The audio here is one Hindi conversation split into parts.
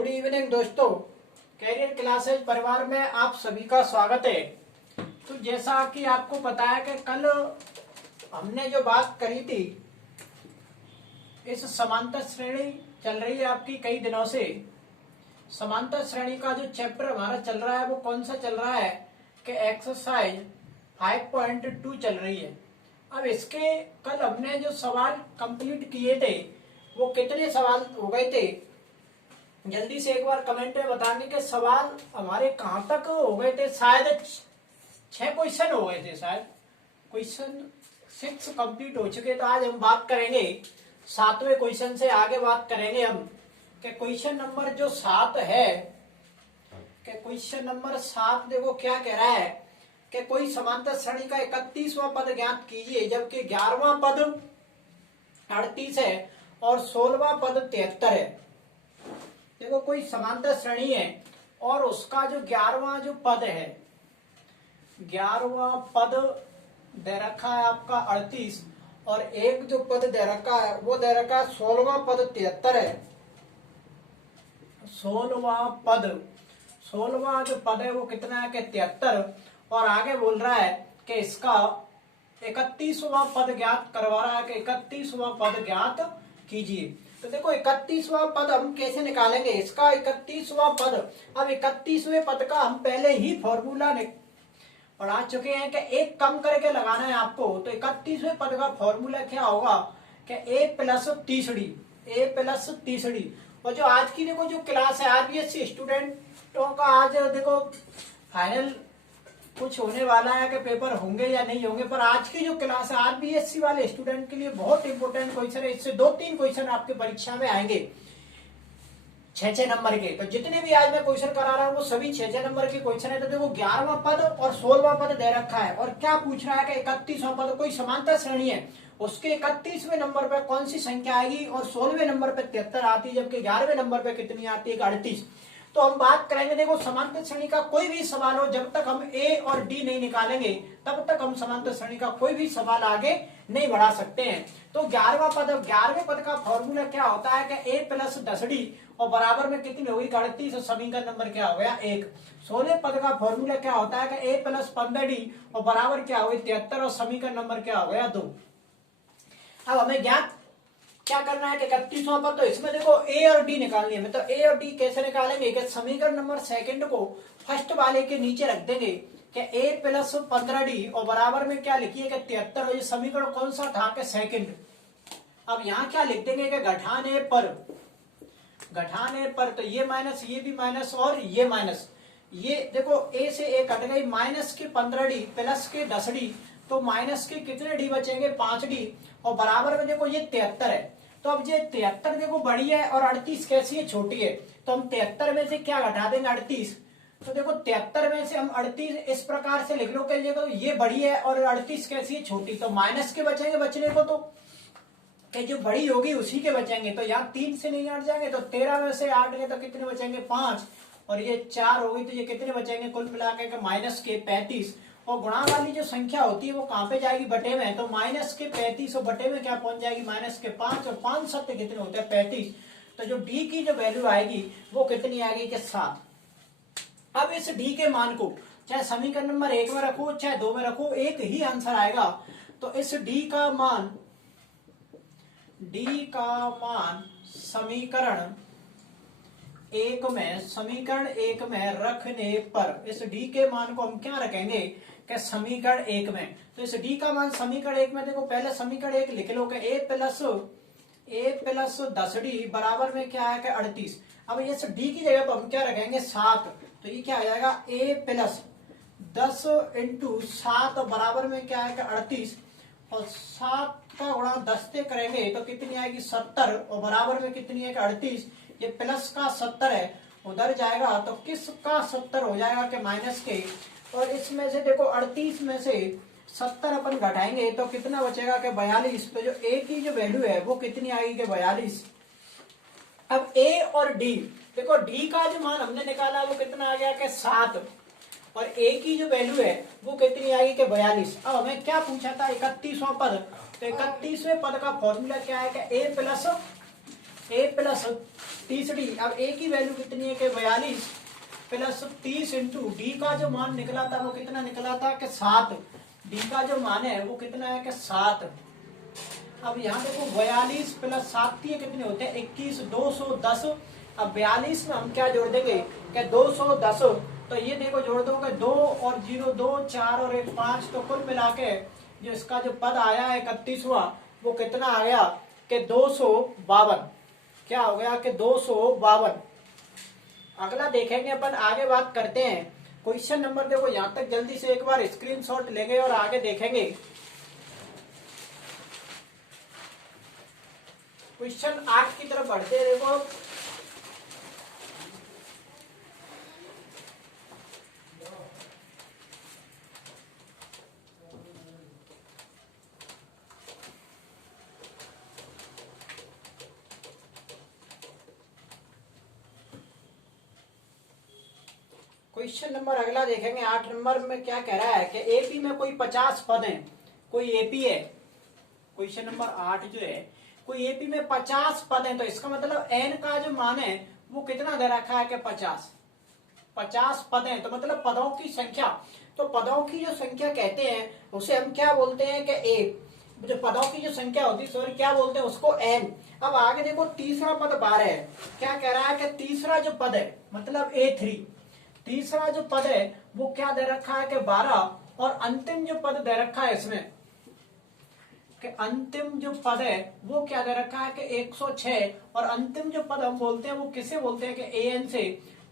गुड इवनिंग दोस्तों, कैरियर क्लासेज परिवार में आप सभी का स्वागत है। तो जैसा कि आपको पता है कि कल हमने जो बात करी थी, इस समांतर श्रेणी चल रही है आपकी कई दिनों से। समांतर श्रेणी का जो चैप्टर हमारा चल रहा है वो कौन सा चल रहा है कि एक्सरसाइज 5.2 चल रही है। अब इसके कल हमने जो सवाल कंप्लीट किए थे वो कितने सवाल हो गए थे, जल्दी से एक बार कमेंट में बताने के सवाल हमारे कहां तक हो गए थे। शायद 6 क्वेश्चन हो गए थे, शायद क्वेश्चन 6 कंप्लीट हो चुके। तो आज हम बात करेंगे 7वें क्वेश्चन से आगे बात करेंगे हम कि क्वेश्चन नंबर जो 7 है, कि क्वेश्चन नंबर 7 देखो क्या कह रहा है कि कोई समांतर श्रेणी का 31वां पद ज्ञात कीजिए, जबकि 11वां पद 38 है और 16वां पद 73 है। देखो कोई समांतर श्रेणी है और उसका जो 11वां जो पद है, 11वां पद दे रखा है आपका 38 और एक जो पद दे रखा है वो दे रखा है 16वां पद 73 है। 16वां जो पद है वो कितना है कि 73, और आगे बोल रहा है कि इसका 31वां पद ज्ञात करवा रहा है कि 31वां पद ज्ञात कीजिए। तो देखो 31वां पद हम कैसे निकालेंगे, इसका 31वां पद। अब 31वें पद का हम पहले ही फॉर्मूला पढ़ा चुके हैं कि एक कम करके लगाना है आपको। तो 31वें पद का फॉर्मूला क्या होगा कि a प्लस तीसरी। और जो आज की देखो जो क्लास है आरबीएससी स्टूडेंटों का, आज देखो फाइनल कुछ होने वाला है कि पेपर होंगे या नहीं होंगे, पर आज की जो क्लास है आरबीएससी वाले स्टूडेंट के लिए बहुत इंपॉर्टेंट क्वेश्चन है। इससे 2-3 क्वेश्चन आपके परीक्षा में आएंगे 6 नंबर के। तो जितने भी आज मैं क्वेश्चन करा रहा हूँ वो सभी 6 नंबर के क्वेश्चन है। तो देखो 11वां पद और 16वां पद दे रखा है और क्या पूछ रहा है कि 31वां पद कोई समांतर श्रेणी है, उसके 31वें नंबर पर कौन सी संख्या आएगी और 16वें नंबर पर 73 आती है, जबकि 11वें नंबर पर कितनी आती है 38। तो हम बात करेंगे, देखो समांतर श्रेणी का कोई भी सवाल हो, जब तक हम ए और डी नहीं निकालेंगे तब तक हम समांतर श्रेणी का कोई भी सवाल आगे नहीं बढ़ा सकते हैं। तो 11वें पद का फॉर्मूला क्या होता है कि a प्लस 10d और बराबर में कितनी होगी 38 और समीकरण नंबर क्या हो गया 1। 16वें पद का फॉर्मूला क्या होता है कि a प्लस 15d और बराबर क्या होगी 73 और समीकरण नंबर क्या हो गया 2। अब हमें ज्ञात क्या करना है कि 31वां पद, तो इसमें देखो ए और डी निकालनी है। तो ए और डी कैसे निकालेंगे कि समीकरण नंबर सेकंड को फर्स्ट वाले के नीचे रख देंगे कि a प्लस 15d और बराबर में क्या लिखिए कि 73। और ये समीकरण कौन सा था कि सेकंड। अब यहाँ क्या लिख देंगे कि घटाने पर तो ये माइनस, ये भी माइनस और ये माइनस, ये देखो a से a कट गई, माइनस के 15d प्लस के 10d, तो माइनस के कितने डी बचेंगे 5d और बराबर में देखो ये 73 है। तो अब ये 73 देखो बड़ी है और 38 कैसी है छोटी है, तो हम 73 में से क्या घटा देंगे 38। तो देखो 73 में से हम 38 इस प्रकार से लिख लो कि देखो ये बड़ी है और 38 कैसी है छोटी, तो माइनस के बचेंगे बचने को, तो कि जो बड़ी होगी उसी के बचेंगे। तो यहाँ 3 से नहीं हट जाएंगे, तो 13 में से 8 गए तो कितने बचेंगे 5 और ये 4 हो गई, तो ये कितने बचेंगे कुल मिला के माइनस के 35। और गुणा वाली जो संख्या होती है वो कहां पे जाएगी बटे में, तो माइनस के 35 और बटे में क्या पहुंच जाएगी माइनस के 5 और 5 सत्य कितने होते हैं 35। तो जो डी की जो वैल्यू आएगी वो कितनी आएगी कि 7। अब इस डी के मान को चाहे समीकरण नंबर 1 में रखो चाहे 2 में रखो, एक ही आंसर आएगा। तो इस डी का मान समीकरण 1 में रखने पर इस डी के मान को हम क्या रखेंगे कि समीकरण 1 में। तो इस डी का मान समीकरण 1 में देखो पहले समीकरण 1 लिख लो कि a प्लस 10d बराबर में क्या है कि 38। अब इस डी की जगह पर हम क्या रखेंगे 7, तो ये क्या आ जाएगा a प्लस 10 इंटू 7 बराबर में क्या है कि 38 और 7 का गुणा 10 से करेंगे तो कितनी आएगी 70 और बराबर में कितनी है कि 38। ये प्लस का 70 है उधर जाएगा तो किस का 70 हो जाएगा कि माइनस के, और इसमें से देखो 38 में से 70 अपन घटाएंगे तो कितना बचेगा कि 42। तो जो a की जो वैल्यू है वो कितनी आएगी कि 42। अब a और d देखो d का जो मान हमने निकाला वो कितना आ गया कि 7 और a की जो वैल्यू है वो कितनी आएगी कि 42। अब हमें क्या पूछा था 31वां पद, तो 31वें पद का फॉर्मूला क्या है कि a plus A plus 30D। अब ए की वैल्यू कितनी है कि 42 प्लस 30 इंटू डी का जो मान निकला था वो कितना निकला था कि 7। डी का जो मान है वो कितना है कि 7। अब यहाँ देखो 42 प्लस 7 कितने होते हैं 21, 210। अब 42 में हम क्या जोड़ देंगे कि 210। तो ये देखो जोड़ दोगे 2 और 0 2, 4 और 1 5। तो कुल मिला के जो इसका जो पद आया है 31वां वो कितना आ गया कि 252। क्या हो गया कि 252। अगला देखेंगे अपन, आगे बात करते हैं। क्वेश्चन नंबर देखो यहाँ तक जल्दी से एक बार स्क्रीनशॉट लेंगे और आगे देखेंगे। क्वेश्चन 8 की तरफ बढ़ते हैं। देखो क्वेश्चन नंबर अगला देखेंगे 8 नंबर में क्या कह रहा है कि एपी में कोई 50 पद हैं। कोई एपी है, क्वेश्चन नंबर 8 जो है, कोई एपी में 50 पद हैं। तो इसका मतलब एन का जो मान है वो कितना दे रखा है कि 50 पद हैं। तो मतलब पदों की संख्या, तो पदों की जो संख्या कहते हैं उसे हम क्या बोलते हैं कि ए, जो पदों की जो संख्या होती है सॉरी क्या बोलते हैं उसको एन। अब आगे देखो तीसरा पद 12 है। क्या कह रहा है कि तीसरा जो पद है मतलब A3, तीसरा जो पद है वो क्या दे रखा है कि 12। और अंतिम जो पद दे रखा है इसमें कि अंतिम जो पद है वो क्या दे रखा है कि 106। और अंतिम जो पद हम बोलते हैं वो किसे बोलते हैं कि एन से।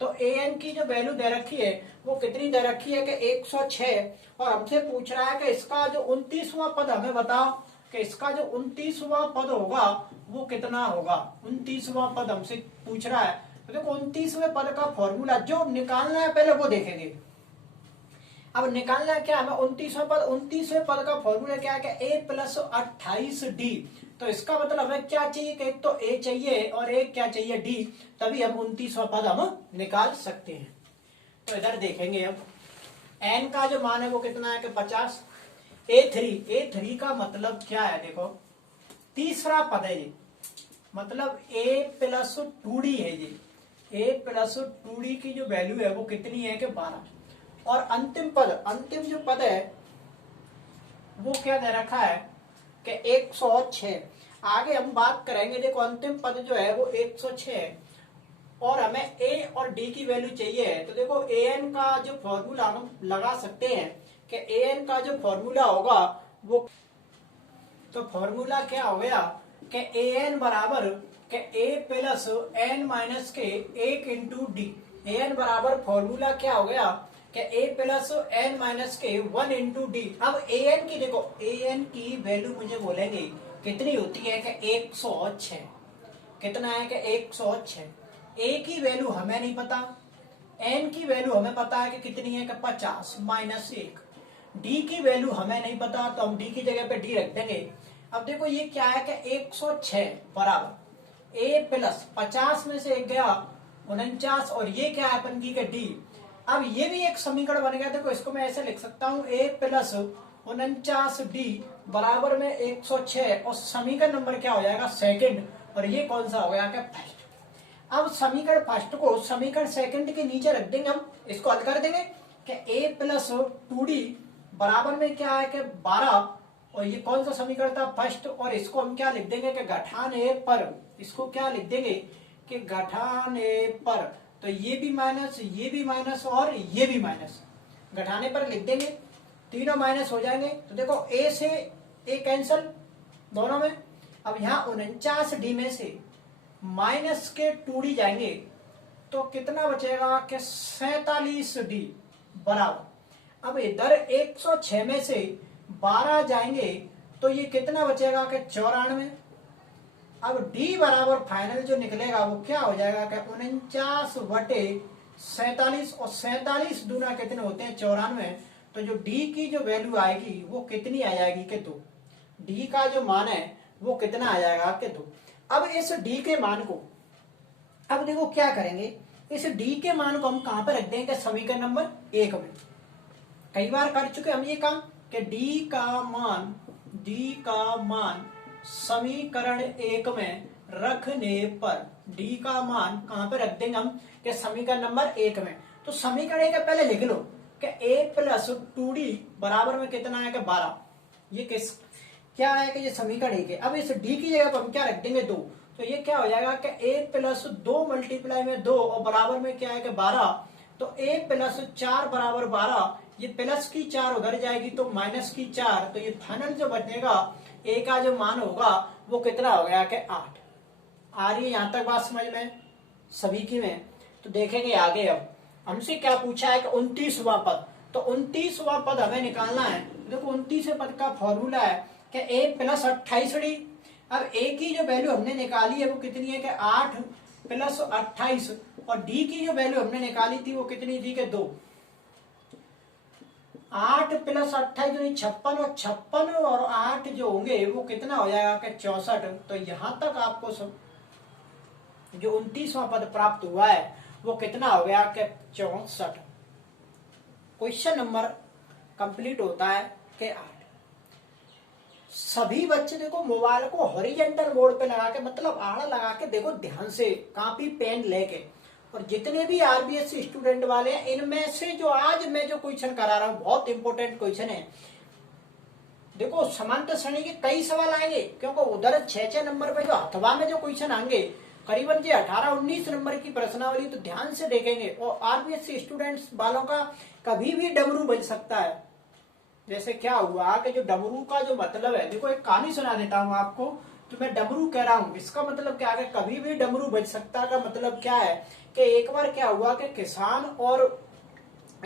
तो एन की जो वैल्यू दे रखी है वो कितनी दे रखी है कि 106। और हमसे पूछ रहा है कि इसका जो 29वां पद हमें बताओ कि इसका जो 29वां पद होगा वो कितना होगा। 29वां पद हमसे पूछ रहा है। तो देखो 29वें पद का फॉर्मूला जो निकालना है पहले वो देखेंगे। अब निकालना है क्या हमें 29वें पद का फॉर्मूला क्या है कि a प्लस 28D। तो इसका मतलब हमें क्या चाहिए कि एक तो a चाहिए और एक क्या चाहिए d, तभी हम 29वां पद हम निकाल सकते हैं। तो इधर देखेंगे अब n का जो मान है वो कितना है कि 50। A3 का मतलब क्या है देखो तीसरा पद है ये, मतलब a प्लस 2D है ये। a प्लस 2D की जो वैल्यू है वो कितनी है कि 12। और अंतिम जो पद है वो क्या दे रखा है कि 106। आगे हम बात करेंगे। देखो अंतिम पद जो है वो 106 है और हमें a और d की वैल्यू चाहिए। तो देखो an का जो फॉर्मूला हम लगा सकते हैं कि an का जो फॉर्मूला होगा वो, तो फॉर्मूला क्या हो गया कि an बराबर के a प्लस n माइनस के 1 इंटू डी। an बराबर फॉर्मूला क्या हो गया कि a प्लस n माइनस के 1 इंटू डी। अब an की देखो an की वैल्यू मुझे बोलेंगे कितनी होती है कि 106। कितना है कि 106। a की वैल्यू हमें नहीं पता, n की वैल्यू हमें पता है कि कितनी है कि 50 माइनस 1। d की वैल्यू हमें नहीं पता तो हम d की जगह पे d रख देंगे। अब देखो ये क्या है कि 106 बराबर a प्लस 50 में से एक गया 49 और ये क्या है अपन की कि d। अब ये भी एक समीकरण बन गया। देखो इसको मैं ऐसे लिख सकता हूँ a प्लस 49D बराबर में 106 और समीकरण नंबर क्या हो जाएगा सेकंड। और ये कौन सा हो गया कि फर्स्ट। अब समीकरण फर्स्ट को समीकरण सेकंड के नीचे रख देंगे, हम इसको हल कर देंगे कि a प्लस 2D बराबर में क्या है कि 12। और ये कौन सा समीकरण था फर्स्ट। और इसको हम क्या लिख देंगे कि घटान a पर, इसको क्या लिख देंगे कि घटान a पर। तो ये भी माइनस और ये भी माइनस घटाने पर लिख देंगे, तीनों माइनस हो जाएंगे। तो देखो a से a कैंसल दोनों में। अब यहाँ 49D में से माइनस के 2D जाएंगे तो कितना बचेगा कि 47D बराबर। अब इधर 106 में से 12 जाएंगे तो ये कितना बचेगा कि 94। अब d बराबर फाइनल जो निकलेगा वो क्या हो जाएगा कि 49/47 और 47 दूना कितने होते हैं 94। तो जो d की जो वैल्यू आएगी वो कितनी आ जाएगी कि 2। d का जो मान है वो कितना आ जाएगा कि 2। अब इस d के मान को अब देखो क्या करेंगे, इस d के मान को हम कहां पर रख देंगे समीकरण नंबर 1 में। कई बार कर चुके हम ये काम कि d का मान समीकरण 1 में रखने पर डी का मान कहां पे रख देंगे हम कि समीकरण नंबर 1 में। तो समीकरण 1 पहले लिख लो कि a प्लस 2d बराबर में कितना है कि 12। ये किस क्या है कि ये समीकरण 1 है। अब इस d की जगह पर हम क्या रख देंगे 2। तो ये क्या हो जाएगा कि a प्लस 2 मल्टीप्लाई में 2 और बराबर में क्या है कि 12। तो a प्लस 4 बराबर 12। ये प्लस की 4 उधर जाएगी तो माइनस की 4। तो ये फाइनल जो बचेगा a का जो मान होगा वो कितना हो गया कि 8। आ रही है यहां तक बात समझ में सभी की में। तो देखेंगे आगे। अब हमसे क्या पूछा है कि 29वां पद। तो 29वां पद हमें निकालना है। देखो 29वें पद का फॉर्मूला है कि a प्लस 28d। अब a की जो वैल्यू हमने निकाली है वो कितनी है कि 8 प्लस 28 और d की जो वैल्यू हमने निकाली थी वो कितनी थी कि 2। 8 प्लस 28 जो 56 और 56 और 8 जो होंगे वो कितना हो जाएगा कि 64। तो यहां तक आपको सब जो 29वां पद प्राप्त हुआ है वो कितना हो गया कि 64। क्वेश्चन नंबर कंप्लीट होता है कि 8। सभी बच्चे देखो मोबाइल को हॉरिजॉन्टल मोड पे लगा के मतलब आड़ा लगा के देखो ध्यान से कॉपी पेन लेके। और जितने भी आरबीएससी स्टूडेंट वाले हैं इनमें से जो आज मैं जो क्वेश्चन करा रहा हूं बहुत इंपॉर्टेंट क्वेश्चन है। देखो समांतर श्रेणी के कई सवाल आएंगे क्योंकि उधर 6-6 नंबर पे जो हथवा में जो क्वेश्चन आएंगे करीबन जो 18-19 नंबर की प्रश्नावली तो ध्यान से देखेंगे। और आरबीएससी स्टूडेंट्स वालों का कभी भी डमरू बज सकता है। जैसे क्या हुआ कि जो डमरू का जो मतलब है देखो एक कहानी सुना देता हूं आपको। तो मैं डमरू कह रहा हूं इसका मतलब क्या है कभी भी डमरू बज सकता का मतलब क्या है कि एक बार क्या हुआ कि किसान और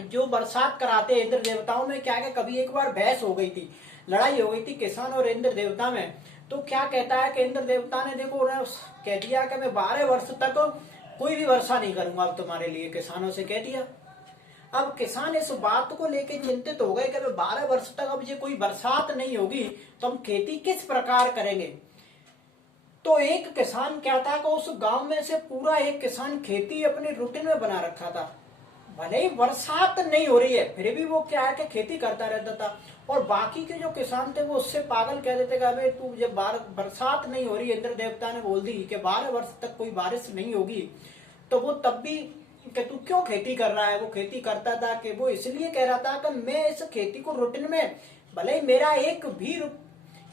जो बरसात कराते इंद्र देवताओं में क्या है कभी एक बार बहस हो गई थी, लड़ाई हो गई थी किसान और इंद्र देवता में। तो क्या कहता है कि इंद्र देवता ने देखो उन्हें कह दिया कि मैं 12 वर्ष तक कोई भी वर्षा नहीं करूंगा अब तुम्हारे लिए, किसानों से कह दिया। अब किसान इस बात को लेके चिंतित हो गए कि 12 वर्ष तक अब ये कोई बरसात नहीं होगी तो हम खेती किस प्रकार करेंगे। तो एक किसान क्या था कि उस गांव में से पूरा एक किसान खेती अपने रूटीन में बना रखा था। भले ही बरसात नहीं हो रही है फिर भी वो क्या है कि खेती करता रहता था। और बाकी के जो किसान थे वो उससे पागल कह देते कि अबे तू जब बरसात नहीं हो रही है, इंद्र देवता ने बोल दी कि 12 वर्ष तक कोई बारिश नहीं होगी, तो वो तब भी कि तू क्यों खेती कर रहा है। वो खेती करता था कि वो इसलिए कह रहा था कि मैं इस खेती को रूटीन में भले ही मेरा एक भी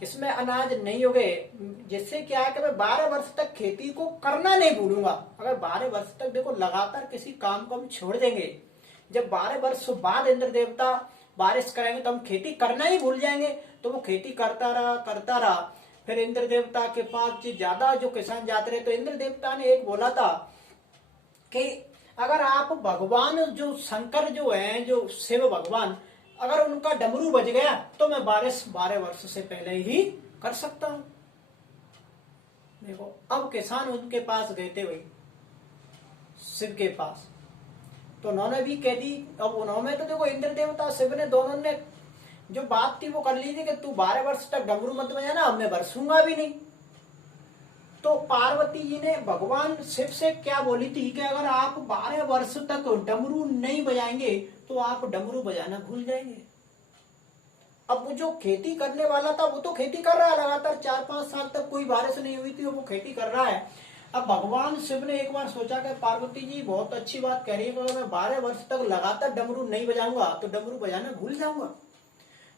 इसमें अनाज नहीं होगे, जिससे क्या है कि मैं 12 वर्ष तक खेती को करना नहीं भूलूंगा। अगर 12 वर्ष तक देखो लगातार किसी काम को हम छोड़ देंगे, जब 12 वर्ष बाद इंद्र देवता बारिश करेंगे तो हम खेती करना ही भूल जाएंगे। तो वो खेती करता रहा। फिर इंद्र देवता के पास ज्यादा जो किसान जाते रहे तो इंद्र देवता ने एक बोला था कि अगर आप भगवान जो शंकर जो है जो शिव भगवान अगर उनका डमरू बज गया तो मैं बारिश 12 वर्ष से पहले ही कर सकता हूं। देखो अब किसान उनके पास गए थे वही शिव के पास, तो उन्होंने भी कह दी। अब उन्होंने तो देखो इंद्र देवता शिव ने दोनों ने जो बात थी वो कर ली थी कि तू 12 वर्ष तक डमरू मत बजाना, अब मैं बरसूंगा भी नहीं। तो पार्वती जी ने भगवान शिव से क्या बोली थी कि अगर आप 12 वर्ष तक डमरू नहीं बजाएंगे तो आप डमरू बजाना भूल जाएंगे। अब वो जो खेती करने वाला था वो तो खेती कर रहा है लगातार 4-5 साल तक कोई बारिश नहीं हुई थी, वो खेती कर रहा है। अब भगवान शिव ने एक बार सोचा कि पार्वती जी बहुत अच्छी बात कह रही है, अगर मैं 12 वर्ष तक लगातार डमरू नहीं बजाऊंगा तो डमरू बजाना भूल जाऊंगा।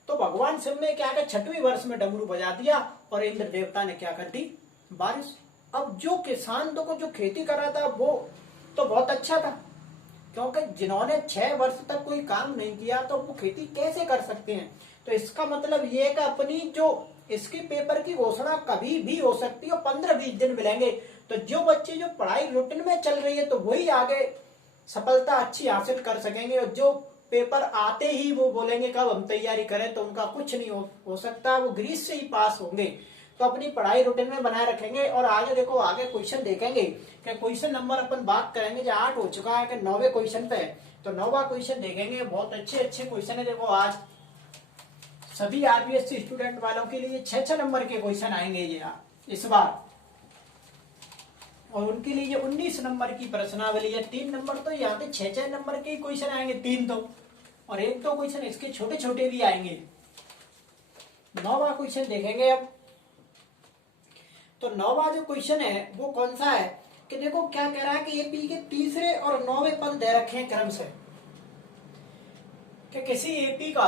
तो भगवान शिव ने क्या किया 6वें वर्ष में डमरू बजा दिया और इंद्र देवता ने क्या कर दी बारिश। अब जो किसान तो को जो खेती कर रहा था वो तो बहुत अच्छा था, क्योंकि जिन्होंने 6 वर्ष तक कोई काम नहीं किया तो वो खेती कैसे कर सकते हैं। तो इसका मतलब ये है कि अपनी जो इसके पेपर की घोषणा कभी भी हो सकती है, 15-20 दिन मिलेंगे। तो जो बच्चे जो पढ़ाई रूटीन में चल रही है तो वही आगे सफलता अच्छी हासिल कर सकेंगे, और जो पेपर आते ही वो बोलेंगे कब हम तैयारी करें तो उनका कुछ नहीं हो सकता, वो ग्रीस से ही पास होंगे। तो अपनी पढ़ाई रूटीन में बनाए रखेंगे। और आगे देखो आगे क्वेश्चन देखेंगे कि क्वेश्चन नंबर अपन बात करेंगे जो 8 हो चुका है कि 9वें क्वेश्चन पे, तो 9वां क्वेश्चन देखेंगे। बहुत अच्छे क्वेश्चन है। देखो आज सभी आरबीएससी स्टूडेंट वालों के लिए 6-6 नंबर के क्वेश्चन आएंगे ये इस बार, और उनके लिए 19 नंबर की प्रश्नावली है। 3 नंबर तो यहाँ पे 6-6 नंबर के क्वेश्चन आएंगे, 3 तो, और 1-2 क्वेश्चन इसके छोटे छोटे भी आएंगे। 9वां क्वेश्चन देखेंगे अब। तो 9वां जो क्वेश्चन है वो कौन सा है कि देखो क्या कह रहा है कि एपी के तीसरे और 9वें पद दे रखे हैं क्रम से, कि किसी एपी का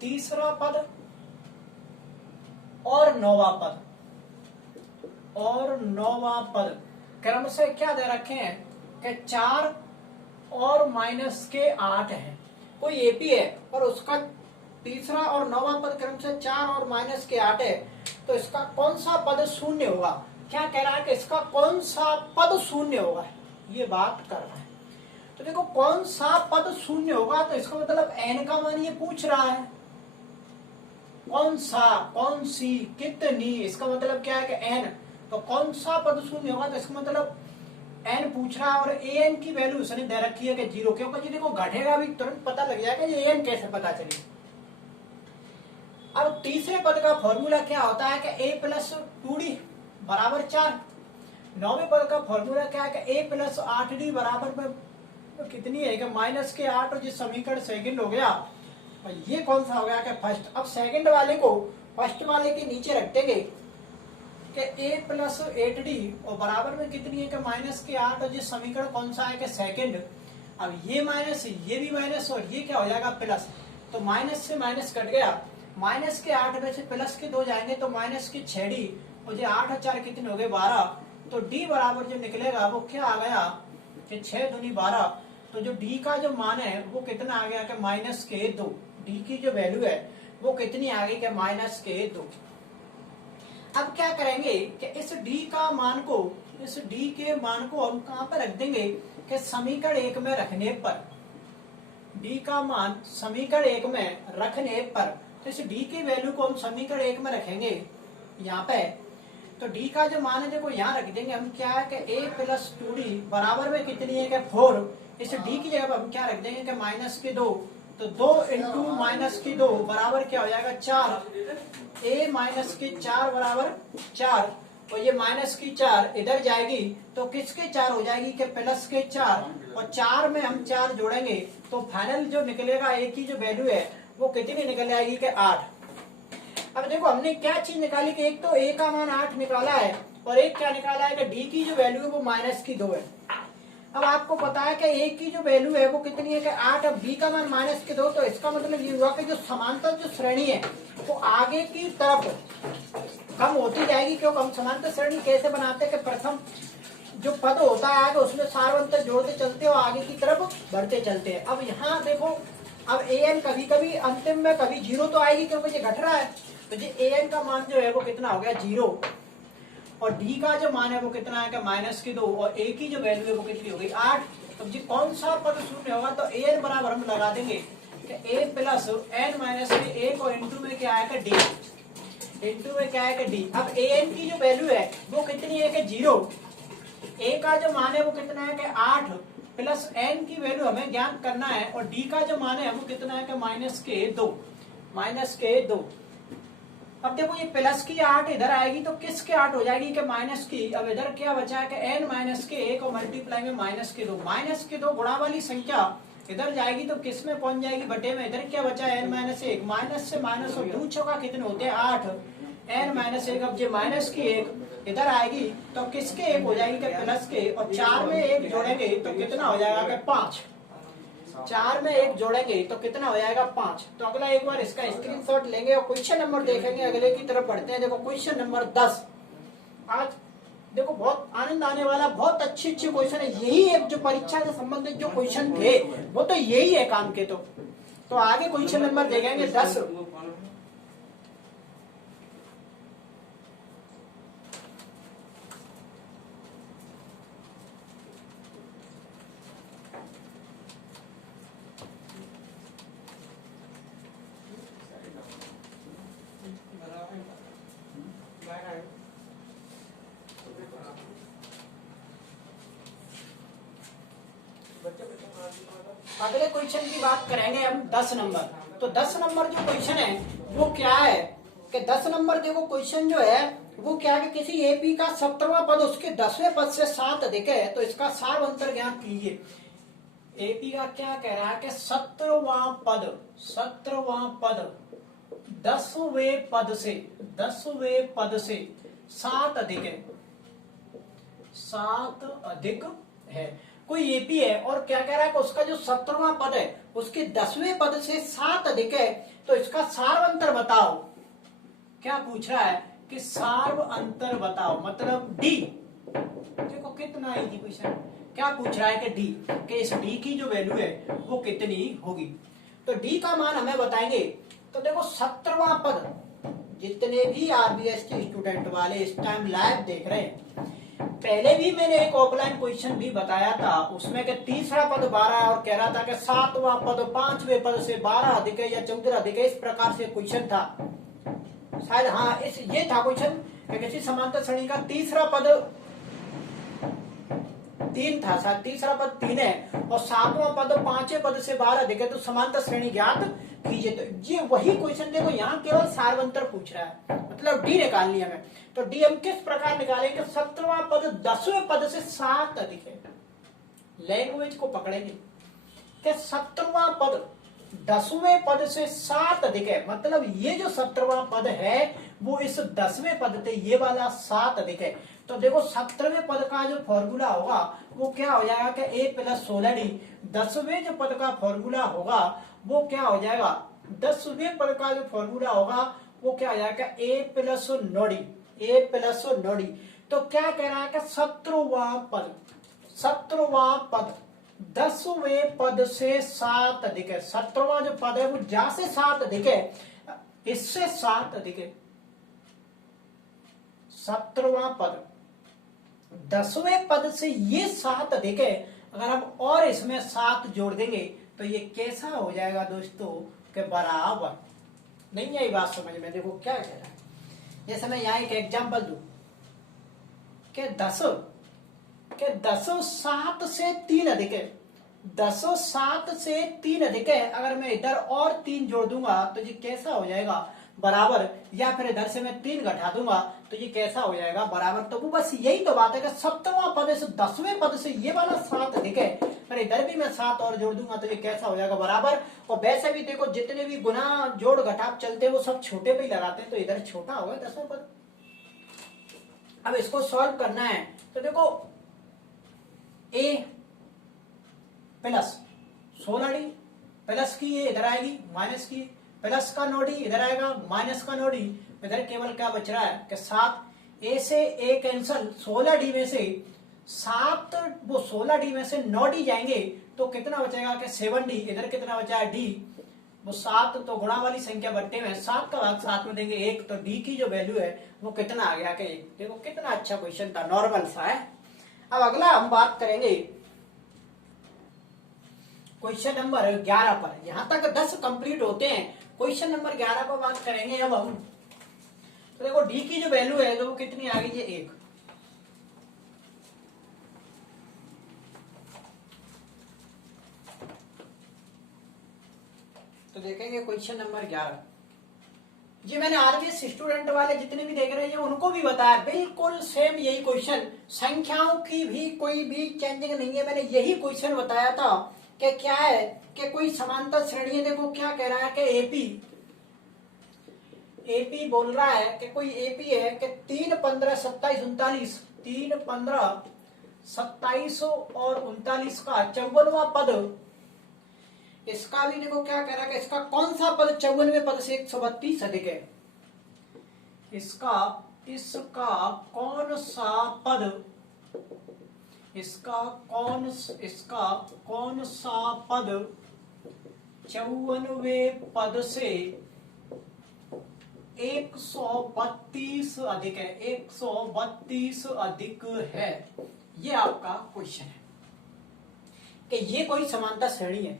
तीसरा पद और 9वां पद क्रम से क्या दे रखे हैं कि 4 और -8 है। कोई एपी है और उसका तीसरा और 9वां पद क्रम से 4 और -8 है, तो इसका कौन सा पद शून्य होगा। क्या कह रहा है कि इसका कौन सा पद शून्य होगा, ये बात कर रहा है। तो देखो कौन सा पद शून्य होगा, तो इसका मतलब n का मान ये पूछ रहा है, कौन सा, कौन सी, कितनी, इसका मतलब क्या है कि n। तो कौन सा पद शून्य होगा, तो इसका मतलब n पूछ रहा है और an की वैल्यू उसने दे रखी है कि 0, क्योंकि देखो घटेगा भी तुरंत पता लग जाएगा, ये an कैसे पता चलेगा। अब तीसरे पद का फॉर्मूला क्या होता है कि a + 2d बराबर 4। 9वें पद का फॉर्मूला क्या है कि a + 8d बराबर में कितनी है कि -8, और ये समीकरण सेकंड हो गया। और ये कौन सा हो गया कि फर्स्ट। अब सेकंड वाले को फर्स्ट वाले के नीचे रख देंगे कि a + 8d और बराबर में कितनी है कि -8, और ये समीकरण कौन सा है कि सेकंड। अब ये माइनस, ये भी माइनस, और ये क्या हो जाएगा प्लस। तो माइनस से माइनस कट गया, -8 में से +2 जाएंगे तो -6d, और ये 8 और 4 कितने हो गए 12। तो d बराबर जो निकलेगा वो क्या आ गया कि 6 दूनी 12। तो जो d का जो मान है वो कितना आ गया कि -2। d की जो वैल्यू है वो कितनी आ गई कि -2। अब क्या करेंगे कि इस d का मान को, इस d के मान को हम कहां पर रख देंगे कि समीकरण 1 में रखने पर। d का मान समीकरण 1 में रखने पर, तो इस d की वैल्यू को हम समीकरण 1 में रखेंगे यहाँ पे। तो d का जो मान है देखो यहाँ रख देंगे हम, क्या है कि a + 2d बराबर में कितनी है कि 4। इस d की जगह पर हम क्या रख देंगे कि -2। तो 2 × -2 बराबर क्या हो जाएगा 4। a - 4 बराबर 4, और ये -4 इधर जाएगी तो किसके 4 हो जाएगी कि +4, और 4 में हम 4 जोड़ेंगे तो फाइनल जो निकलेगा a की जो वैल्यू है वो कितनी निकल आएगी कि 8। अब देखो हमने क्या चीज निकाली कि एक तो a का मान 8 निकाला है, और एक क्या निकाला है कि d की जो वैल्यू है वो -2 है। अब आपको पता है कि a की जो वैल्यू है वो कितनी है कि 8, अब b का मान -2, तो इसका मतलब ये हुआ कि जो समांतर जो श्रेणी है वो आगे की तरफ कम होती जाएगी। क्योंकि हम समांतर श्रेणी कैसे बनाते हैं कि प्रथम जो पद होता है उसमें सार्वंतर जोड़ते चलते और आगे की तरफ बढ़ते चलते हैं। अब यहाँ देखो, अब an कभी कभी अंतिम में कभी 0 तो आएगी क्योंकि ये घट रहा है, तो ये an का मान जो है वो कितना हो गया 0, और d का जो मान है वो कितना है कि -2, और a की जो वैल्यू है वो कितनी हो गई 8। तो जी कौन सा पद शून्य होगा, तो an बराबर हम लगा देंगे कि a + n - 1, और इंटू में क्या है कि d, इंटू में क्या है कि d। अब an की जो वैल्यू है वो कितनी है कि 0, a का जो मान है वो कितना है कि 8 प्लस n की वैल्यू हमें ज्ञात करना है, और d का जो मान है वो कितना है कि -2। अब देखो ये प्लस की 8 इधर आएगी तो किसके 8 हो जाएगी कि माइनस की। अब इधर क्या बचा है कि n - 1 और मल्टीप्लाई में -2 गुणा वाली संख्या इधर जाएगी तो किस में पहुंच जाएगी बटे में। इधर क्या बचा है n - 1, माइनस से माइनस और 2 चौका कितने होते हैं 8, n - 1। अब जो माइनस की 1 इधर आएगी तो किसके 1 हो जाएगी कि प्लस के, और 4 में 1 जोड़ेंगे तो कितना हो जाएगा कि 5। 4 में 1 जोड़ेंगे तो कितना हो जाएगा 5। तो अगला एक बार इसका स्क्रीनशॉट लेंगे और क्वेश्चन नंबर देखेंगे, अगले की तरफ बढ़ते हैं। देखो क्वेश्चन नंबर 10। आज देखो बहुत आनंद आने वाला, बहुत अच्छे क्वेश्चन है। यही एक जो परीक्षा से संबंधित जो क्वेश्चन थे वो तो यही है काम के। तो आगे क्वेश्चन नंबर देखेंगे 10। अगले क्वेश्चन की बात करेंगे हम 10 नंबर। तो 10 नंबर जो क्वेश्चन है वो क्या है कि 10 नंबर देखो क्वेश्चन जो है वो क्या है कि किसी एपी का 17वां पद उसके 10वें पद से 7 अधिक है तो इसका सार अंतर ज्ञात कीजिए। एपी का क्या कह रहा है कि 17वां पद 10वें पद से 7 अधिक है, 7 अधिक है। कोई एपी है और क्या कह रहा है कि उसका जो 17वां पद है उसके 10वें पद से 7 अधिक है, तो इसका सार्व अंतर बताओ। क्या पूछ रहा है कि सार्व अंतर बताओ, मतलब डी। देखो कितना इजी क्वेश्चन। क्या पूछ रहा है कि डी, कि इस डी की जो वैल्यू है वो कितनी होगी। तो डी का मान हमें बताएंगे। तो देखो 17वां पद, जितने भी आरबीएस के स्टूडेंट वाले इस टाइम लाइव देख रहे हैं, पहले भी मैंने एक ऑफलाइन क्वेश्चन भी बताया था, उसमें के तीसरा पद 12 और कह रहा था कि 7वां पद 5वें पद से 12 अधिक है या 14 अधिक है, इस प्रकार से क्वेश्चन था शायद। हाँ, इस ये था क्वेश्चन कि किसी समांतर श्रेणी का तीसरा पद 3 था, शायद तीसरा पद 3 है और 7वां पद 5वें पद से 12 अधिक है, तो समांतर श्रेणी ज्ञात कीजिए। तो ये वही क्वेश्चन देखो, यहाँ केवल सार्वंतर पूछ रहा है, मतलब डी निकालनी है हमें। तो डी हम किस प्रकार निकालेंगे? 17वां पद 10वें पद से 7 अधिक है। लैंग्वेज को पकड़ेंगे कि 17वां पद 10वें पद से 7 अधिक है, मतलब ये जो 17वां पद है वो इस 10वें पद से ये वाला 7 अधिक है। तो देखो 17वें पद का जो फॉर्मूला होगा वो क्या हो जाएगा कि a प्लस 16d। 10वें जो पद का फॉर्मूला होगा वो क्या हो जाएगा, 10वें पद का जो फॉर्मूला होगा वो क्या हो जाएगा, a plus 9d, a plus 9d। तो क्या कह रहा है कि 17वां पद 10वें पद से 7 अधिक है। 17वां जो पद है वो जा से 7 अधिक है, इससे 7 अधिक है। 17वां पद 10वें पद से ये 7 अधिक है। अगर हम और इसमें 7 जोड़ देंगे तो ये कैसा हो जाएगा दोस्तों के बराबर। नहीं आई बात समझ में? देखो क्या कह रहा है, जैसे मैं यहाँ एक एग्जांपल दूं कि 10 7 से 3 अधिक है, 10 7 से 3 अधिक है। अगर मैं इधर और 3 जोड़ दूंगा तो ये कैसा हो जाएगा, बराबर। या फिर इधर से मैं 3 घटा दूंगा तो ये कैसा हो जाएगा, बराबर। तो वो बस यही तो बात है कि 17वां पद से 10वें पद से ये वाला 7 अधिक है, पर इधर भी मैं 7 और जोड़ दूंगा तो ये कैसा हो जाएगा, बराबर। और वैसे भी देखो जितने भी गुना जोड़ घटाव चलते हैं वो सब छोटे पे ही लगाते हैं, तो इधर छोटा होगा 10वां पद। अब इसको सॉल्व करना है तो देखो a प्लस 16d प्लस की ये इधर आएगी, माइनस की प्लस का 9d इधर आएगा, माइनस का 9d इधर। केवल क्या बच रहा है कि 7, a से a कैंसल, 16d में से 7 वो 16d में से 9d जाएंगे तो कितना बचेगा कि 7d। इधर कितना बचा है d, वो 7 तो गुणा वाली संख्या बट्टे में 7 का भाग 7 में देंगे 1, तो d की जो वैल्यू है वो कितना आ गया कि 1। देखो कितना अच्छा क्वेश्चन था, नॉर्मल सा है। अब अगला हम बात करेंगे क्वेश्चन नंबर 11 पर। यहां तक 10 कंप्लीट होते हैं, क्वेश्चन नंबर 11 पर बात करेंगे अब हम। तो देखो डी की जो वैल्यू है तो वो कितनी आ गई है, 1। तो देखेंगे क्वेश्चन नंबर 11। जी मैंने आरबीएस स्टूडेंट वाले जितने भी देख रहे हैं उनको भी बताया, बिल्कुल सेम यही क्वेश्चन, संख्याओं की भी कोई भी चेंजिंग नहीं है। मैंने यही क्वेश्चन बताया था कि क्या है कि कोई समांतर श्रेणी है। देखो क्या कह रहा है कि एपी बोल रहा है कि कोई एपी है कि 3 15 27 39, 3 15 27 और 39 का 54वां पद। इसका भी देखो क्या कह रहा है कि इसका कौन सा पद 54वें पद से 132 अधिक है। इसका कौन सा पद, इसका कौन सा पद 54वें पद से 132 अधिक है, 132 अधिक है। ये आपका क्वेश्चन है कि ये कोई समांतर श्रेणी है,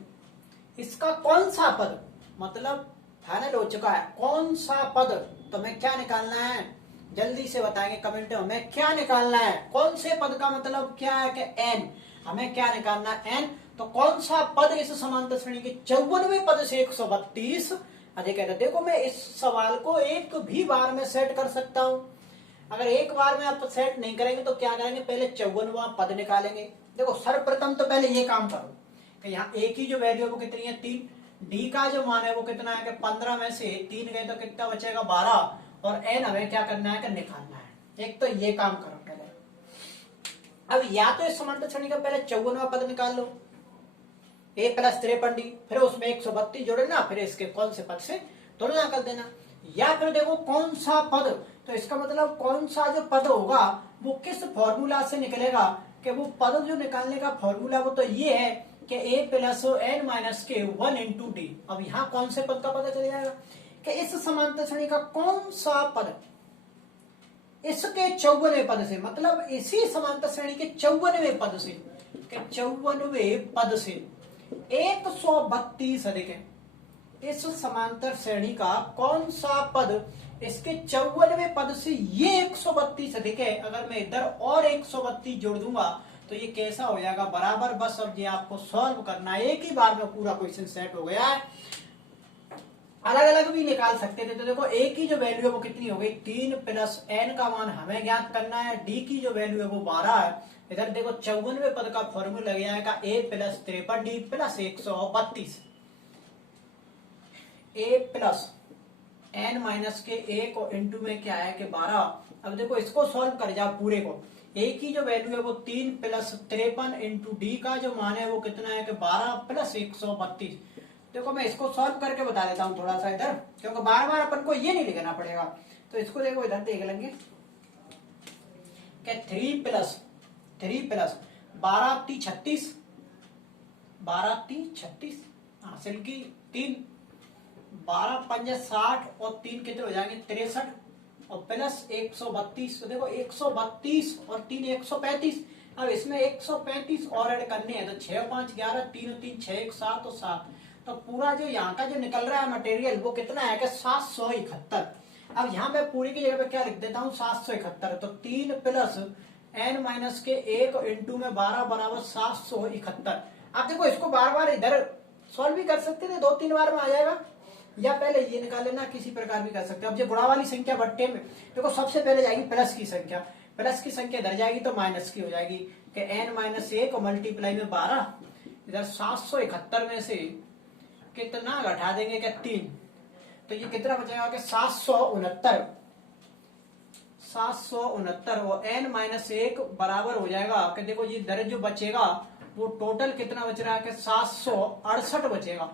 इसका कौन सा पद, मतलब फाइनल हो चुका है, कौन सा पद। तो हमें क्या निकालना है, जल्दी से बताएंगे कमेंट में हमें क्या निकालना है। कौन से पद का मतलब क्या है कि n, हमें क्या निकालना है, n। तो कौन सा पद इस समांतर श्रेणी के 54वें पद से 132 अधिक है। देखो मैं इस सवाल को एक भी बार में सेट कर सकता हूं। अगर एक बार में आप सेट नहीं करेंगे तो क्या करेंगे, पहले 54वां पद निकालेंगे। देखो सर्वप्रथम तो पहले ये काम करो कि यहाँ a की जो वैल्यू है वो कितनी है, 3। d का जो मान है वो कितना है कि 15 में से 3 गए तो कितना बचेगा, 12। और n हमें क्या करना है कि निकालना है। एक तो ये काम करो पहले। अब या तो इस समांतर श्रेणी का पहले 54वां पद निकाल लो, a प्लस 53d, फिर उसमें 132 जोड़े ना, फिर इसके कौन से पद से तुलना कर देना। या फिर देखो कौन सा पद, तो इसका मतलब कौन सा जो पद होगा वो किस फॉर्मूला से निकलेगा, कि वो पद जो निकालने का फॉर्मूला वो तो ये है कि a प्लस n माइनस के 1 इंटू डी। अब यहाँ कौन से पद का पता चल जाएगा कि इस समांतर श्रेणी का कौन सा पद इसके 54वें पद से, मतलब इसी समांतर श्रेणी के 54वें पद से, 54वें पद से 132 अधिक है। इस समांतर श्रेणी का कौन सा पद इसके 54वें पद से ये 132 अधिक है। अगर मैं इधर और 132 जोड़ दूंगा तो ये कैसा हो जाएगा, बराबर। बस अब ये आपको सॉल्व करना है, एक ही बार में पूरा क्वेश्चन सेट हो गया है। अलग अलग भी निकाल सकते थे, तो देखो a की जो वैल्यू है वो कितनी हो गई, 3 प्लस n का मान हमें ज्ञात करना है, d की जो वैल्यू है वो 12 है। इधर देखो 54वें पद का फॉर्मूला लग जाएगा a plus 53d plus 132, a plus n minus के 1 और इंटू में क्या है कि 12। अब देखो इसको सॉल्व कर जाओ पूरे को, a की जो वैल्यू है वो 3 प्लस 53 इंटू डी का जो मान है वो कितना है कि 12 प्लस 132। देखो मैं इसको सॉल्व करके बता देता हूँ थोड़ा सा इधर, क्योंकि बार बार अपन को ये नहीं लिखना पड़ेगा। तो इसको देखो इधर देख लेंगे कि 3 प्लस 12 × 36, 12 × 36 हासिल की 3, 12 × 5 = 60 और 3 कितने हो जाएंगे 63 और प्लस 132। तो देखो 132 और 3 135। अब इसमें 135 और ऐड करने हैं, तो 6 × 5 = 11, 3 × 3 = 6, 1 × 7 और 7। तो पूरा जो यहाँ का जो निकल रहा है मटेरियल वो कितना है कि 771। अब यहाँ मैं पूरी की जगह पे क्या लिख देता हूँ 771। तो 3 प्लस n माइनस के 1 इंटू में 12 बराबर 771। अब देखो इसको बार बार इधर सॉल्व भी कर सकते थे, 2-3 बार में आ जाएगा, या पहले ये निकाल लेना, किसी प्रकार भी कर सकते हो। अब जो गुणा वाली संख्या बट्टे में देखो सबसे पहले जाएगी प्लस की संख्या, प्लस की संख्या इधर जाएगी तो माइनस की हो जाएगी कि n माइनस 1 और मल्टीप्लाई में 12। इधर 771 में से कितना घटा देंगे क्या 3, तो ये कितना बचेगा कि 769। 769 और n माइनस 1 बराबर हो जाएगा कि देखो ये दर जो बचेगा वो टोटल कितना बच रहा है कि 768 बचेगा।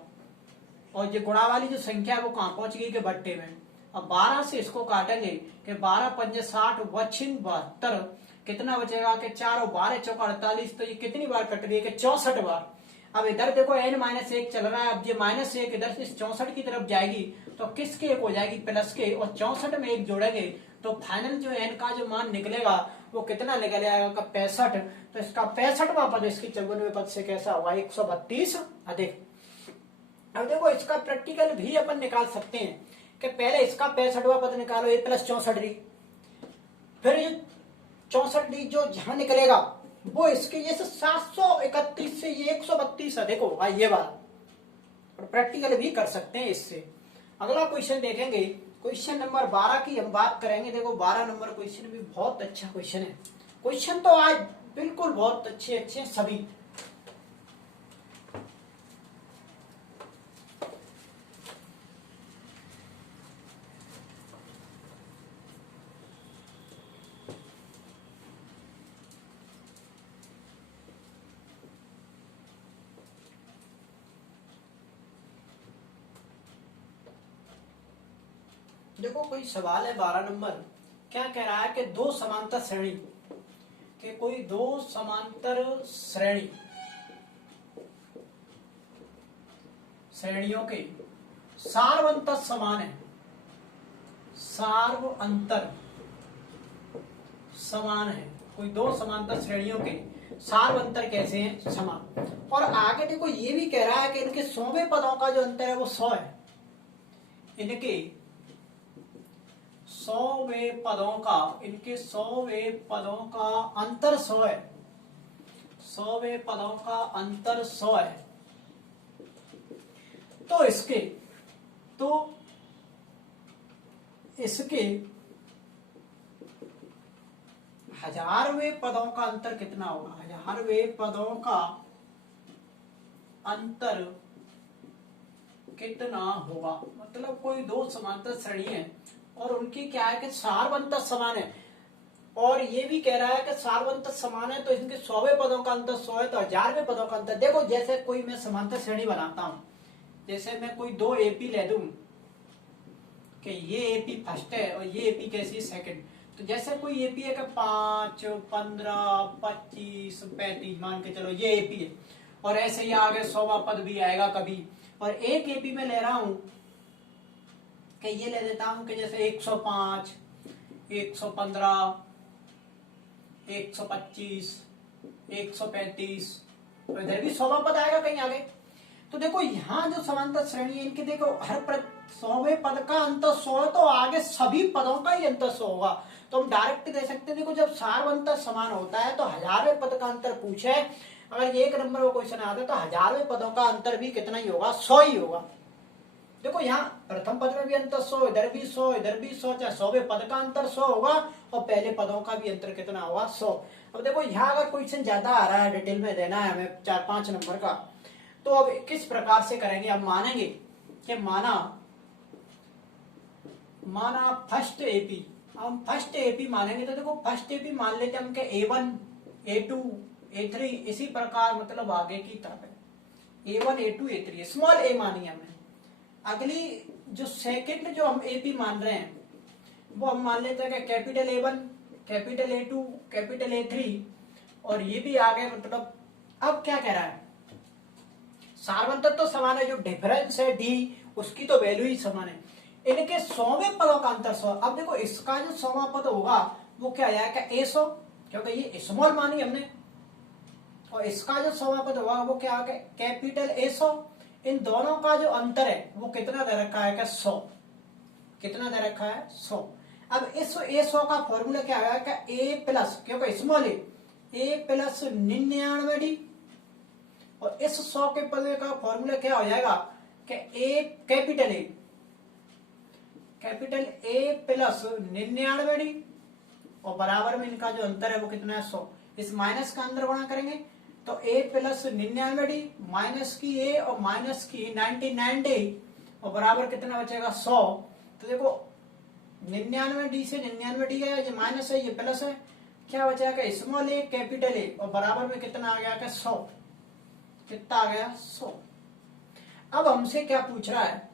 और ये गुणा वाली जो संख्या है वो कहां पहुंच गई कि बट्टे में। अब 12 से इसको काटेंगे कि 12 × 5 = 60 वच्छिन 72, कितना बचेगा कि 4 और 12 × 4 = 48। तो ये कितनी बार कट रही है कि 64 बार। अब इधर देखो n माइनस 1 चल रहा है, अब ये -1 इधर से 64 की तरफ जाएगी तो किसके एक हो जाएगी प्लस के, और 64 में 1 जोड़ेंगे तो फाइनल जो n का जो मान निकलेगा वो कितना निकल आएगा का 65। तो इसका 65वां पद इसकी 54वें पद से कैसा हुआ 132 अधिक। अब देखो इसका प्रैक्टिकल भी अपन निकाल सकते हैं कि पहले इसका 65वां पद निकालो a प्लस 64d, फिर ये 64d जो जहां निकलेगा वो इसके ये 731 से ये 132 अधिक होगा ये बात, और प्रैक्टिकल भी कर सकते हैं इससे। अगला क्वेश्चन देखेंगे, क्वेश्चन नंबर 12 की हम बात करेंगे। देखो 12 नंबर क्वेश्चन भी बहुत अच्छा क्वेश्चन है। क्वेश्चन तो आज बिल्कुल बहुत अच्छे अच्छे सभी। देखो कोई सवाल है 12 नंबर, क्या कह रहा है कि दो समांतर श्रेणी के कोई दो समांतर श्रेणियों के सार्व अंतर समान है, सार्व अंतर समान है। कोई दो समांतर श्रेणियों के सार्व अंतर कैसे हैं समान। और आगे देखो ये भी कह रहा है कि इनके 100वें पदों का जो अंतर है वो 100 है। इनके 100वें पदों का अंतर 100 है। 100वें पदों का अंतर 100 है। तो इसके 1000वें पदों का अंतर कितना होगा। 1000वें पदों का अंतर कितना होगा, मतलब कोई दो समांतर श्रेणी है और उनकी क्या है कि सार्व अंतर समान है। और ये भी कह रहा है कि सार्वंतर समान है तो इनके 100वें पदों का अंतर 100 है तो 1000वें पदों का अंतर। देखो जैसे कोई मैं समांतर श्रेणी बनाता हूं, जैसे मैं कोई 2 AP ले दूं कि ये AP फर्स्ट है और ये AP कैसी सेकंड, तो जैसे कोई AP है कि 5, 15, 25, 35 मान के चलो ये AP है, और ऐसे ही आगे 100वां पद भी आएगा कभी। और एक AP में ले रहा हूं कि ये ले लेता हूं कि जैसे 105, 115, 125, 135, तो इधर भी 100वां पद आएगा कहीं आगे। तो देखो यहाँ जो समांतर श्रेणी है इनके, देखो हर 100वें पद का अंतर 100 है तो आगे सभी पदों का ही अंतर 100 होगा। तो हम डायरेक्ट दे सकते हैं, देखो जब सार्वंतर समान होता है तो 1000वें पद का अंतर पूछे, अगर 1 नंबर का क्वेश्चन आता है तो 1000वें पदों का अंतर भी कितना ही होगा, 100 ही होगा। देखो यहाँ प्रथम पद में भी अंतर 100, इधर भी 100, इधर भी 100, चाहे 100वें पद का अंतर 100 होगा और पहले पदों का भी अंतर कितना होगा, 100। अब देखो यहाँ अगर क्वेश्चन ज्यादा आ रहा है, डिटेल में देना है हमें 4-5 नंबर का, तो अब किस प्रकार से करेंगे। अब मानेंगे कि माना फर्स्ट AP, हम फर्स्ट AP मानेंगे तो देखो फर्स्ट AP मान लेते हैं हम A1, A2, A3 इसी प्रकार, मतलब आगे की तरफ है A1, A2, A3 small a मानी हमने। अगली जो सेकंड जो हम AP मान रहे हैं वो हम मान लेते हैं कि capital A1, capital A2, capital A3, और ये भी आ गए। मतलब अब क्या कह रहा है, सार्वंतर तो समान है, जो डिफरेंस है D उसकी तो वैल्यू ही समान है, इनके 100वें पदों का अंतर 100। अब देखो इसका जो 100वां पद होगा वो क्या आएगा, A100, क्योंकि ये स्मॉल मानी हमने, और इसका जो 100वां पद होगा वो क्या आ गया, कैपिटल A100। इन दोनों का जो अंतर है वो कितना दे रखा है, 100, कितना दे रखा है, 100। अब इस A100 का फॉर्मूला क्या आएगा, A प्लस, क्योंकि स्मॉल A प्लस 99D, और इस 100 के पद का फॉर्मूला क्या हो जाएगा कि A capital A plus 99D, और बराबर में इनका जो अंतर है वो कितना है, 100। इस माइनस का अंदर गुणा करेंगे तो A प्लस 99D माइनस की A और माइनस की 99D, और बराबर कितना बचेगा, 100। तो देखो 99D से 99D गया, ये माइनस है ये प्लस है, क्या बचेगा, स्मॉल A कैपिटल A, और बराबर में कितना आ गया, 100। कितना आ गया, 100। अब हमसे क्या पूछ रहा है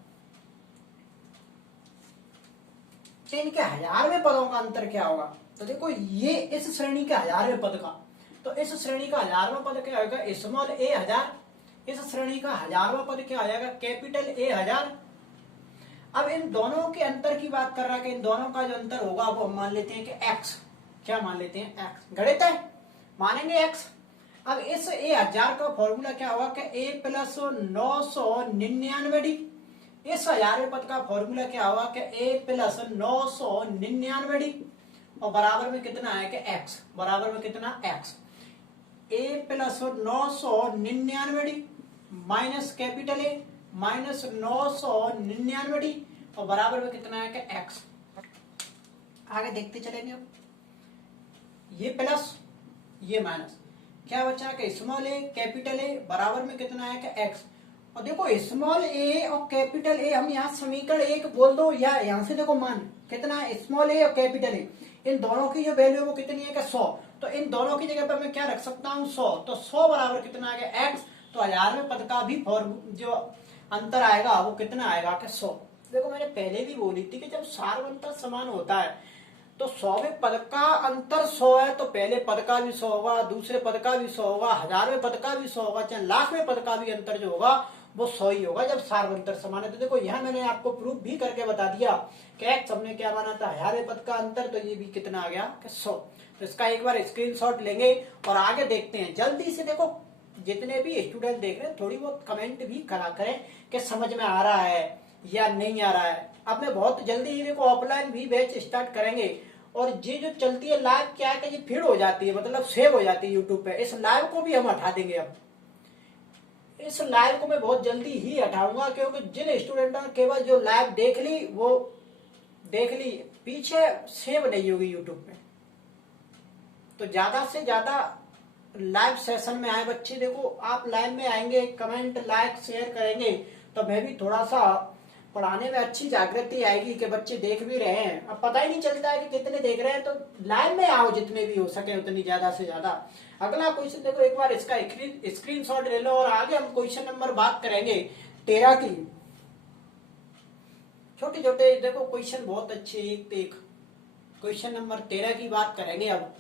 कि इनके 1000वें पदों का अंतर क्या होगा। तो देखो ये इस श्रेणी के 1000वें पद का, तो इस श्रेणी का 1000वां पद क्या होगा, स्मॉल A 1000, इस श्रेणी का 1000वां पद क्या आ जाएगा, कैपिटल A 1000। अब इन दोनों के अंतर की बात कर रहा है कि इन दोनों का जो अंतर होगा वो हम मान लेते हैं कि x, क्या मान लेते हैं, x, गणित है मानेंगे x। अब इस A 1000 का फॉर्मूला क्या होगा कि A प्लस 999D, इस 1000वें पद का फॉर्मूला क्या होगा कि A प्लस 999D, और बराबर में कितना है कि x, बराबर में कितना, x। A plus 999D minus capital A minus 999D, और बराबर में कितना है कि x। आगे देखते चलेंगे, ये प्लस ये माइनस, क्या बचा कि स्मॉल A कैपिटल A, बराबर में कितना है कि x। और देखो स्मॉल A और कैपिटल A हम यहाँ समीकरण 1 बोल दो, या यहाँ से देखो मान कितना है, स्मॉल A और कैपिटल A, इन दोनों की जो वैल्यू है वो कितनी है कि 100। तो इन दोनों की जगह पर मैं क्या रख सकता हूँ, 100, तो 100 बराबर कितना आ गया, x। तो 1000वें पद का भी जो अंतर आएगा वो कितना आएगा कि 100। देखो मैंने पहले भी बोली थी कि जब सार्वंतर समान होता है तो 100वें पद का अंतर 100 है तो पहले पद का भी 100 होगा, दूसरे पद का भी 100 होगा, 1000वें पद का भी 100 होगा, चाहे लाखवें पद का भी अंतर जो होगा वो 100 ही होगा जब सार्वंतर समान है। तो देखो यहाँ मैंने आपको प्रूफ भी करके बता दिया कि x हमने क्या माना था, 1000वें पद का अंतर, तो ये भी कितना आ गया कि 100। तो इसका एक बार स्क्रीनशॉट लेंगे और आगे देखते हैं जल्दी से। देखो जितने भी स्टूडेंट देख रहे हैं थोड़ी बहुत कमेंट भी करा करें कि समझ में आ रहा है या नहीं आ रहा है। अब मैं बहुत जल्दी ही देखो ऑफलाइन भी बैच स्टार्ट करेंगे, और ये जो चलती है लाइव क्या है कि ये फीड हो जाती है, मतलब सेव हो जाती है यूट्यूब पे। इस लाइव को भी हम हटा देंगे, अब इस लाइव को मैं बहुत जल्दी ही हटाऊंगा, क्योंकि जिन स्टूडेंटों ने केवल जो लाइव देख ली वो देख ली, पीछे सेव नहीं होगी यूट्यूब पे। तो ज्यादा से ज्यादा लाइव सेशन में आए बच्चे। देखो आप लाइव में आएंगे, कमेंट लाइक शेयर करेंगे तो मैं भी थोड़ा सा पढ़ाने में अच्छी जागृति आएगी कि बच्चे देख भी रहे हैं। अब पता ही नहीं चलता है कि कितने देख रहे हैं, तो लाइन में आओ, जितने भी हो सके उतनी ज्यादा से ज्यादा। अगला क्वेश्चन देखो, एक बार इसका स्क्रीनशॉट ले लो और आगे हम क्वेश्चन नंबर बात करेंगे 13 की। छोटे छोटे देखो क्वेश्चन बहुत अच्छे, एक क्वेश्चन नंबर 13 की बात करेंगे अब।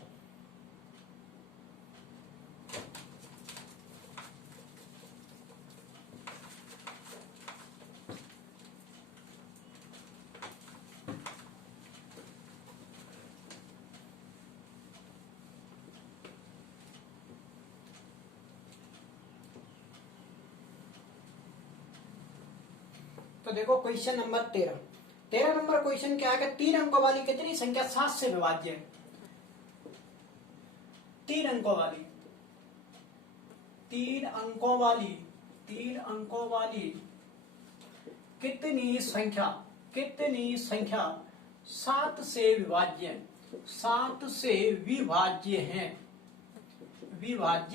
तो देखो क्वेश्चन नंबर 13 नंबर क्वेश्चन क्या है कि 3 अंकों वाली कितनी संख्या 7 से विभाज्य है? 3 अंकों वाली 3 अंकों वाली 3 अंकों वाली कितनी संख्या 7 से विभाज्य है? 7 से विभाज्य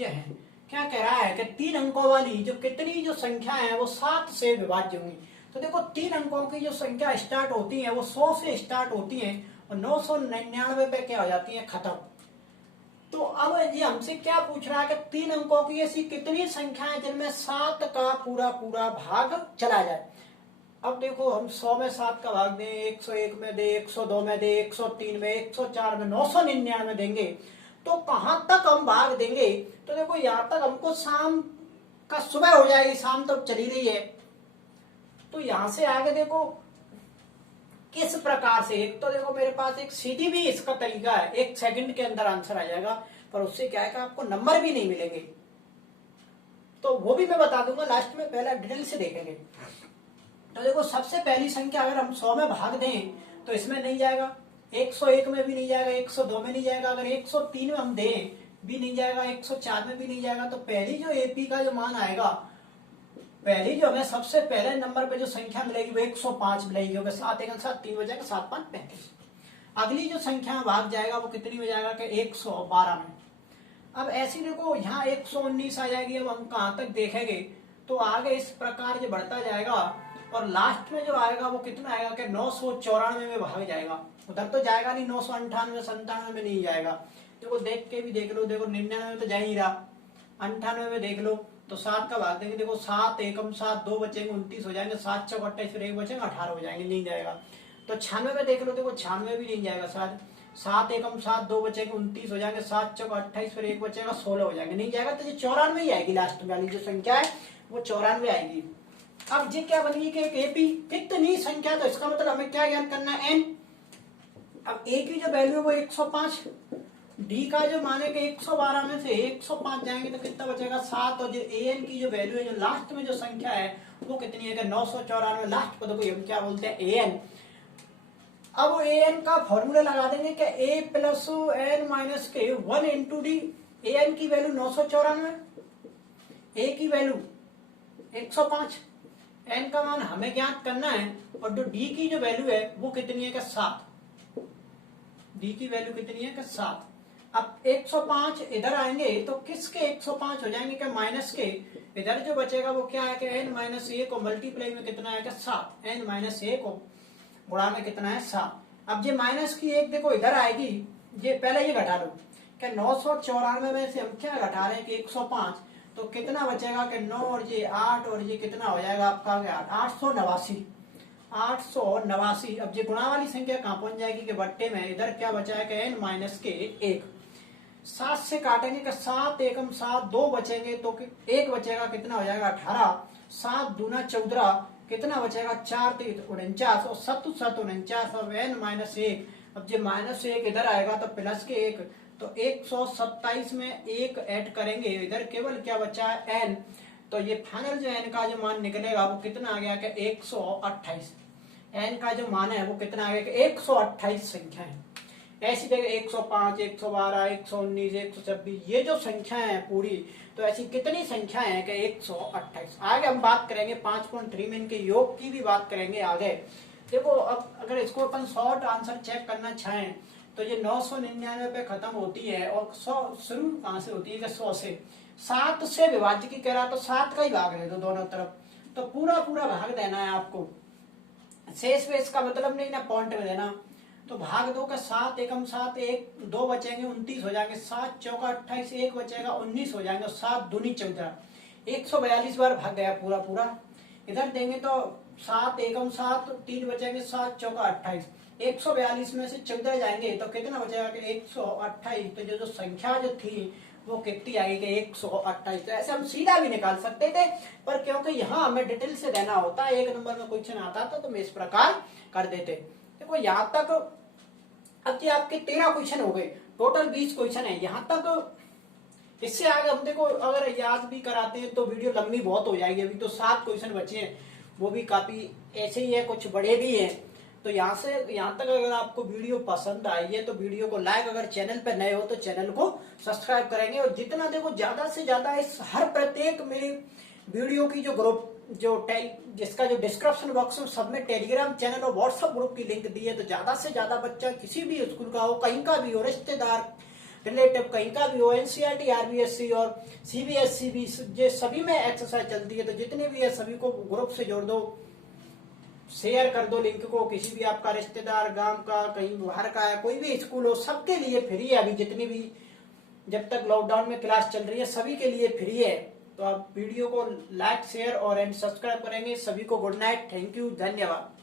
है। क्या कह रहा है कि 3 अंकों वाली जो कितनी जो संख्या है वो 7 से विभाज्य होंगी। तो देखो 3 अंकों की जो संख्या स्टार्ट होती है वो 100 से स्टार्ट होती है और 999 पे क्या हो जाती है, खत्म। तो अब ये हमसे क्या पूछ रहा है कि 3 अंकों की ऐसी कितनी संख्या है जिनमें 7 का पूरा पूरा भाग चला जाए। अब देखो हम 100 में 7 का भाग दें, 101 में दे, 102 में दे, 103 में, 104 में, 999 देंगे, तो कहां तक हम भाग देंगे? तो देखो यहाँ तक हमको शाम का सुबह हो जाएगी, शाम तक चली रही है। तो यहां से आगे देखो किस प्रकार से, एक तो देखो मेरे पास एक सीधी भी इसका तरीका है, 1 सेकंड के अंदर आंसर आ जाएगा, पर उससे क्या है कि आपको नंबर भी नहीं मिलेंगे। तो वो भी मैं बता दूंगा लास्ट में, पहले डिटेल से देखेंगे। तो देखो सबसे पहली संख्या अगर हम 100 में भाग दें तो इसमें नहीं जाएगा, 101 में भी नहीं जाएगा, 102 में नहीं जाएगा, अगर 103 में हम दें भी नहीं जाएगा, 104 में भी नहीं जाएगा। तो पहली जो एपी का जो मान आएगा, पहली जो हमें सबसे पहले नंबर पे जो संख्या मिलेगी वो 105 मिलेगी, क्योंकि 7 1 7 3 हो जाएगा, 7 5 35। अगली जो संख्या में भाग जाएगा वो कितनी हो जाएगा कि 112 में। अब ऐसी देखो यहाँ 119 आ जाएगी। अब हम कहां तक देखेंगे तो आगे इस प्रकार जो बढ़ता जाएगा और लास्ट में जो आएगा वो कितना आएगा कि 994 में भाग जाएगा। उधर तो जाएगा नहीं, 998 97 में नहीं जाएगा। देखो देख के भी देख लो, देखो 99 में तो जा ही रहा, 98 में देख लो तो 7 का भाग देंगे, देखो 7 एकम 7 2 बचेंगे 29 हो जाएंगे, 7 चौक 28 फिर 1 बचेंगे 18 हो जाएंगे, नहीं जाएगा। तो 96 में देख लो, देखो 96 भी नहीं जाएगा, 7 एकम 7 2 बचेंगे 29 हो जाएंगे, 7 चौक 28 फिर 1 बचेगा 16 हो जाएंगे, नहीं जाएगा। तो ये 94 ही आएगी, लास्ट वाली जो संख्या है वो 94 आएगी। अब ये क्या बनेगी कि एक एपी कितनी संख्या, तो इसका मतलब हमें क्या ज्ञात करना है, एन। अब ए की जो वैल्यू है वो 105, डी का जो माने कि 112 में से 105 जाएंगे तो कितना बचेगा 7, और जो ए एन की जो वैल्यू है जो लास्ट में जो संख्या है वो कितनी है कि 994, लास्ट को देखो हम क्या बोलते हैं, ए एन। अब ए एन का फॉर्मूला लगा देंगे कि ए प्लस एन माइनस के 1 इंटू डी। ए एन की वैल्यू 994, ए की वैल्यू 105, एन का मान हमें ज्ञात करना है, और जो डी की जो वैल्यू है वो कितनी है कि 7, डी की वैल्यू कितनी है कि 7। अब 105 इधर आएंगे तो किसके 105 हो जाएंगे कि माइनस के, इधर जो बचेगा वो क्या है कि n माइनस ए को मल्टीप्लाई में कितना है कि 7, n माइनस ए को गुणा में कितना है 7। अब ये माइनस की एक देखो इधर आएगी, ये पहले ये घटा लो कि 994 में से हम क्या घटा रहे हैं कि 105, तो कितना बचेगा कि 9 और ये 8 और ये कितना हो जाएगा आपका 889, 889। अब ये गुणा वाली संख्या कहां पहुंच जाएगी कि बट्टे में, इधर क्या बचा है कि n माइनस के 1, 7 से काटेंगे कि 7 एकम 7 2 बचेंगे तो 1 बचेगा, कितना हो जाएगा 18, 7 दूना 14, कितना बचेगा 4 3 49, और 7 7 49, और n माइनस 1। अब जो माइनस 1 इधर आएगा तो प्लस के 1, तो 127 में 1 ऐड करेंगे, इधर केवल क्या बचा है n। तो ये फाइनल जो n का जो मान निकलेगा वो कितना आ गया कि 128। n का जो मान है वो कितना आ गया कि 128 संख्या है। ऐसी जगह 105 112 119 126 ये जो संख्या है पूरी, तो ऐसी कितनी संख्या है कि 128। आगे हम बात करेंगे 5.3 में इनके योग की भी बात करेंगे आगे। देखो अब अगर इसको अपन शॉर्ट आंसर चेक करना चाहें तो ये 999 पे खत्म होती है, और 100 शुरू कहां से होती है कि 100 से। 7 से विभाज्य की कह रहा तो 7 का ही भाग दे दो दोनों तरफ, तो पूरा पूरा भाग देना है आपको। शेष वेश का मतलब नहीं ना पॉइंट में देना। तो भाग 2 का 7 एकम 7, 1 2 बचेंगे 29 हो जाएंगे, 7 चौका 28, 1 बचेगा 19 हो जाएंगे, 7 दूनी 14, 142 बार भाग गया पूरा पूरा। इधर देंगे तो 7 एकम 7, 3 बचेंगे, 7 चौका 28, 142 में से 14 जाएंगे तो कितना बचेगा कि 128। तो जो संख्या जो थी वो कितनी आएगी, 128। तो ऐसे हम सीधा भी निकाल सकते थे, पर क्योंकि यहाँ हमें डिटेल से रहना होता है, 1 नंबर में क्वेश्चन आता था तो मैं इस प्रकार कर देते। देखो यहाँ तक अब ये आपके 13 क्वेश्चन हो गए, टोटल 20 क्वेश्चन है यहाँ तक। इससे आगे हम देखो अगर याद भी कराते हैं तो वीडियो लंबी बहुत हो जाएगी। अभी तो 7 क्वेश्चन बचे हैं, वो भी काफी ऐसे ही है, कुछ बड़े भी हैं। तो यहाँ से यहाँ तक अगर आपको वीडियो पसंद आई है तो वीडियो को लाइक, अगर चैनल पे नए हो तो चैनल को सब्सक्राइब करेंगे। और जितना देखो ज्यादा से ज्यादा इस हर प्रत्येक मेरी वीडियो की जो ग्रुप जिसका जो डिस्क्रिप्शन बॉक्स में सब में टेलीग्राम चैनल और व्हाट्सएप ग्रुप की लिंक दी है, तो ज्यादा से ज्यादा बच्चा किसी भी स्कूल का हो, कहीं का भी हो, रिश्तेदार रिलेटिव कहीं का भी हो, एनसीईआरटी, आरबीएससी और सीबीएसई भी, ये सभी में एक्सरसाइज चलती है। तो जितने भी है सभी को ग्रुप से जोड़ दो, शेयर कर दो लिंक को, किसी भी आपका रिश्तेदार गांव का, कहीं बाहर का है, कोई भी स्कूल हो, सबके लिए फ्री है। अभी जितनी भी जब तक लॉकडाउन में क्लास चल रही है सभी के लिए फ्री है। तो आप वीडियो को लाइक, शेयर और सब्सक्राइब करेंगे। सभी को गुड नाइट, थैंक यू, धन्यवाद।